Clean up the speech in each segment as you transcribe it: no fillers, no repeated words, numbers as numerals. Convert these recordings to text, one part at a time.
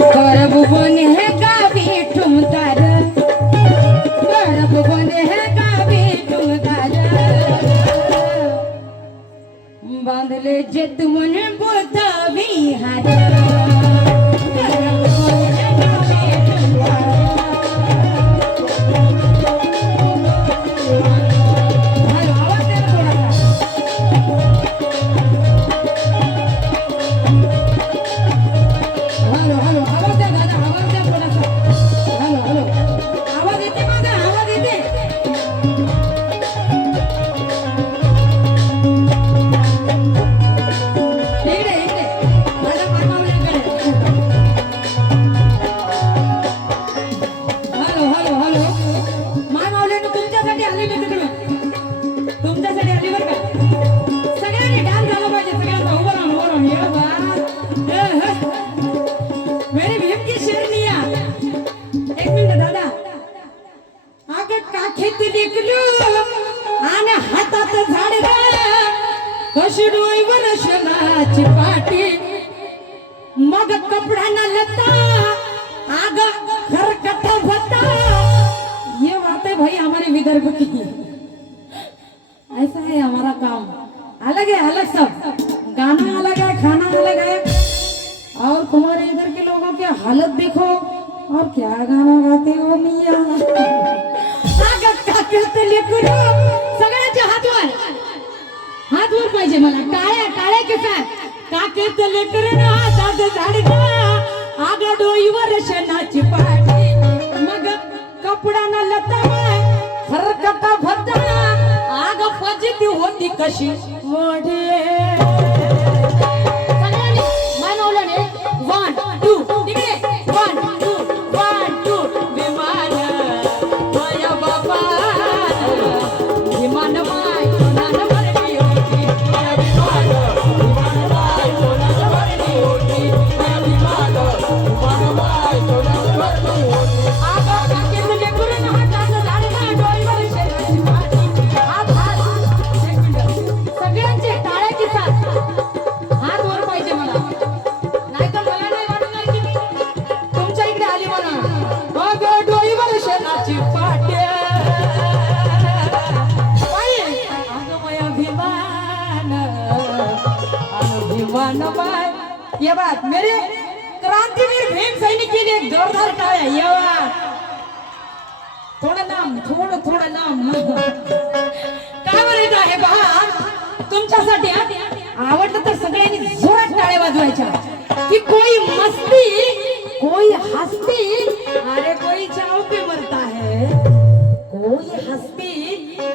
गौरव बने है गावी ठुमदार, गौरव बने है गावी ठुमदार, बांधले जेत मन बोधावी हार, वर्षनाची पाटी मग कपड़ा न लता आगा घर कथा भता। ये बात है भाई हमारे विदर्भ की, ऐसा है हमारा काम। अलग है, अलग सब, गाना अलग है, खाना अलग है, और तुम्हारे इधर के लोगों की हालत देखो, और क्या गाना गाते हो मिया। आगा का कहते लेकरो सगळ्यांचे हात वर पाहिजे मला, काळ्या काळ्या केसात काकेत लेकर ना हातात झाडका आगा डोईवर शेणाची पाटी मग कपडा न लता हरकता भत्ता आग फजिती होती कशी मोठी। मानवलं ने 1 2 तिकडे 1 2 1 2 विमान माया बाबा विमान माय ये बात मेरे क्रांतिवीर भीम सैनिक ने एक जोरदार टाळ्या। ये बात थोडं नाम काय म्हणत आहे पहा तुमच्यासाठी आवडलं तर सगळ्यांनी जोरात टाळ्या वाजवायच्या कि कोई मस्ती कोई हस्ती अरे कोई चाव पे मरता है, कोई हस्ती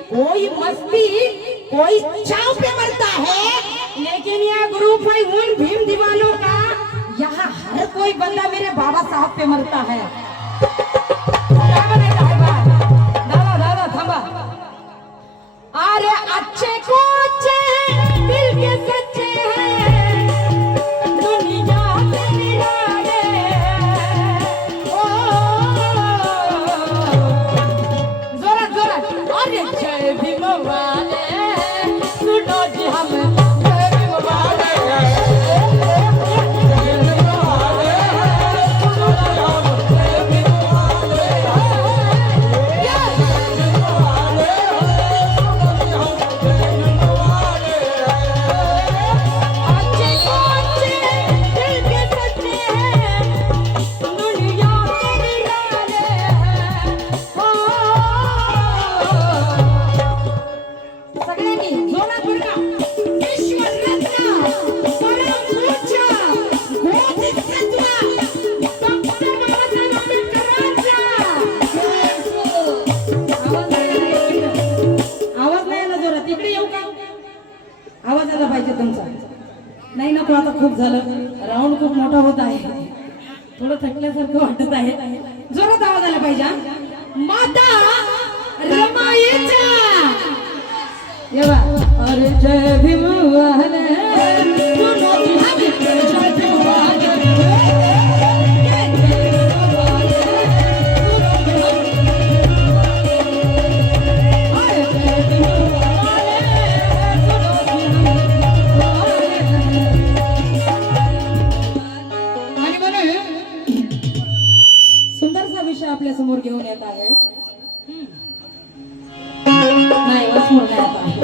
कोई मस्ती कोई चाव पे मरता है, लेकिन यह ग्रुप है उन भीम दीवानों का, यहाँ हर कोई बंदा मेरे बाबा साहब पे मरता है। दादा थांबा। अरे अच्छे को अच्छे दिल के सच्चे हैं दुनिया के निराले, जोरात अरे जय भीम वाले सुनो जी हम नाही नको आता खूप झालं, राऊंड खूप मोठा होत आहे, थोडं थकल्यासारखं वाटत आहे, जोरात आवाज आला पाहिजे। माता रमाईचा ये बा अरे जय भीम वाले आपल्या समोर घेऊन येत आहे नाही वसमोर नाही येत आहे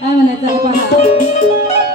काय म्हणायचं आहे पहा